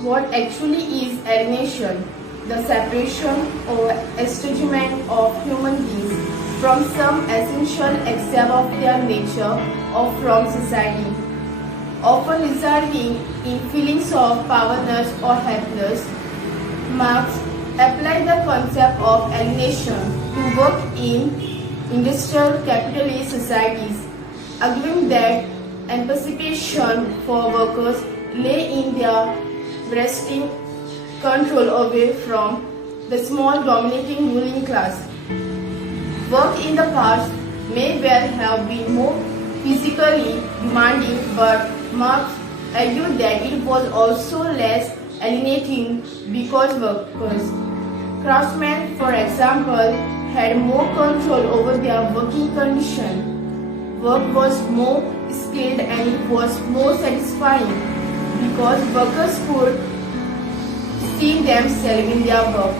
What actually is alienation? The separation or estrangement of human beings from some essential aspect of their nature or from society, often resulting in feelings of powerlessness or helplessness. Marx applied the concept of alienation to work in industrial capitalist societies, arguing that emancipation for workers lay in their wresting control away from the small dominating ruling class. Work in the past may well have been more physically demanding, but Marx argued that it was also less alienating because workers, craftsmen for example, had more control over their working condition. Work was more skilled and it was more satisfying because workers could see themselves in their work.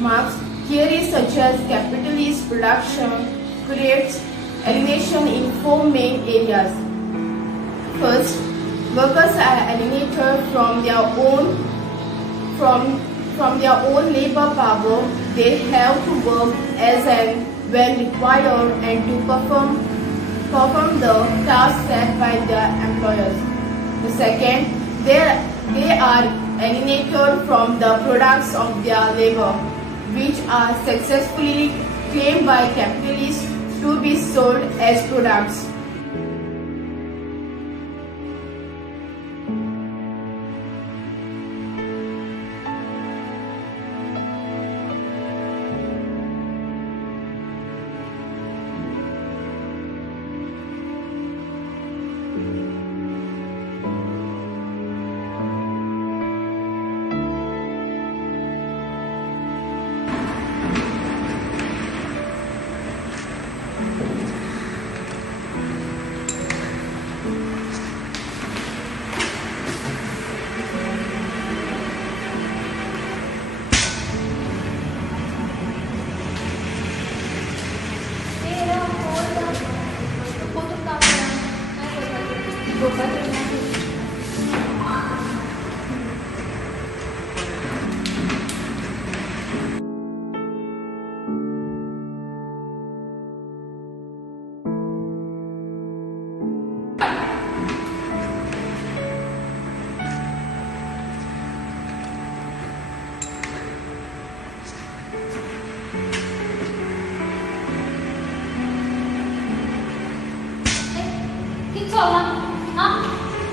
Marx's theories such as capitalist production creates alienation in four main areas. First, workers are alienated from their own labor power. They have to work as and when required and to perform the tasks set by their employers. The second, they are alienated from the products of their labor, which are successfully claimed by capitalists to be sold as products.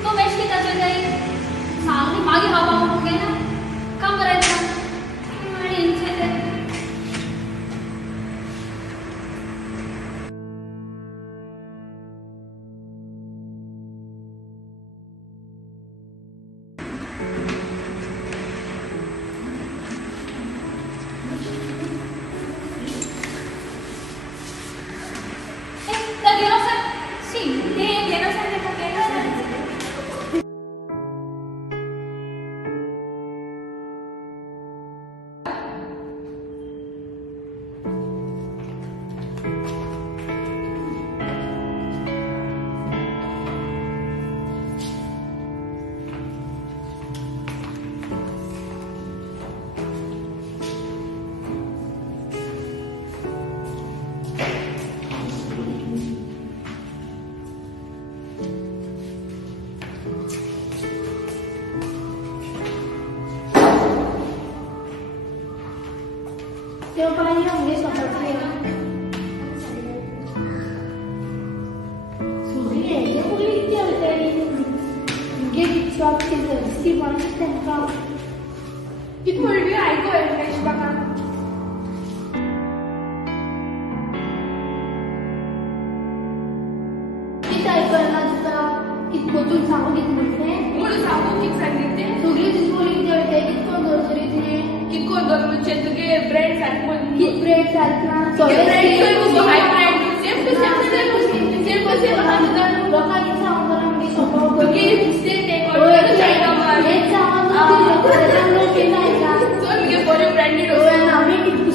तो match किती जाय सांग मागे बाबा म्हणून घे ना काम करायचं आणि इथे ते Yung pangalan mo, kapatid. Subiye, yung ulit niya, get dropped in the Steve understand how. It will be I go and fetch baka. Kita ikaw na dito, kitpotun sa ako kitmulne. मूळ सांगू की सांगितले Sugli ulit niya, kitko grocery niya. कितको दोन चेतुगे bread सारखं Kit bread सारखा. Bread तो हाय bread same to same to same लोकांनी सांगतो ना मी स्वतः ओके स्टे टेक ऑर्डर चाइना मार हेच सांगतो की नाही का सो मी बोले ब्रँडेड होय ना मी किती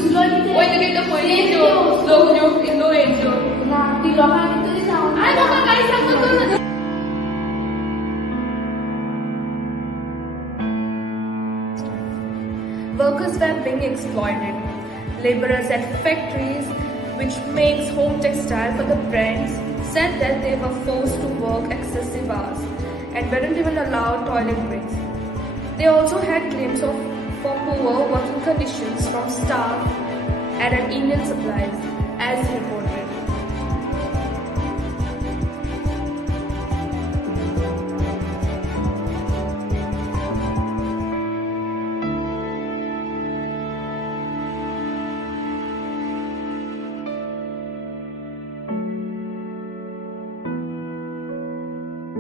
ओय ते तो पहिले जो लोक नो एजो ना ती लोकांनी तरी सांगतो आय बाबा काय सांगतो ना workers were being exploited. Laborers at factories, which makes home textile for the brands, said that they were forced to work excessive hours and weren't even allowed toilet breaks. They also had claims for poor working conditions from staff and at Indian supplies, as reported.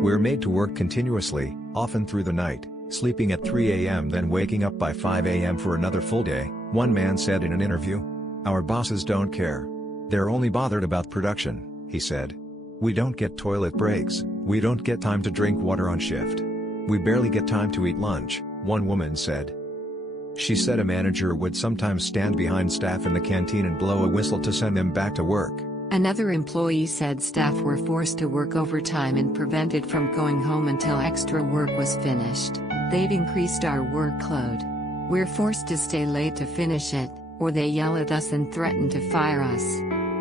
We're made to work continuously, often through the night, sleeping at 3 a.m. then waking up by 5 a.m. for another full day, one man said in an interview. Our bosses don't care. They're only bothered about production, he said. We don't get toilet breaks, we don't get time to drink water on shift. We barely get time to eat lunch, one woman said. She said a manager would sometimes stand behind staff in the canteen and blow a whistle to send them back to work. Another employee said staff were forced to work overtime and prevented from going home until extra work was finished. They've increased our workload. We're forced to stay late to finish it, or they yell at us and threaten to fire us.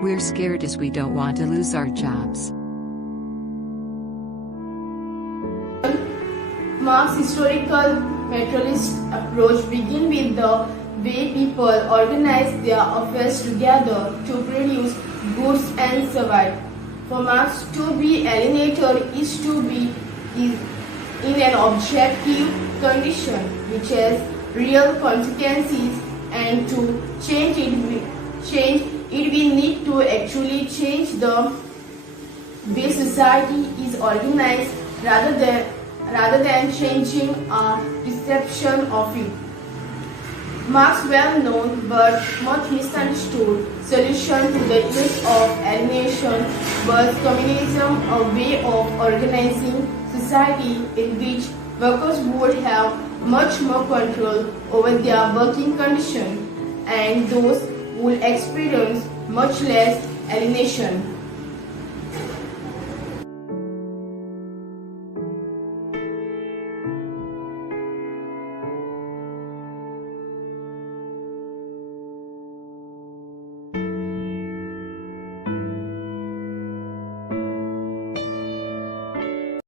We're scared as we don't want to lose our jobs. Marx's historical materialist approach begins with the way people organize their affairs together to produce goods and survive. For Marx, to be alienated is to be in an objective condition which has real consequences, and to change it we need to actually change the way society is organized rather than changing our perception of it. Marx's well-known but much misunderstood solution to the issue of alienation was communism, a way of organizing society in which workers would have much more control over their working conditions and those would experience much less alienation.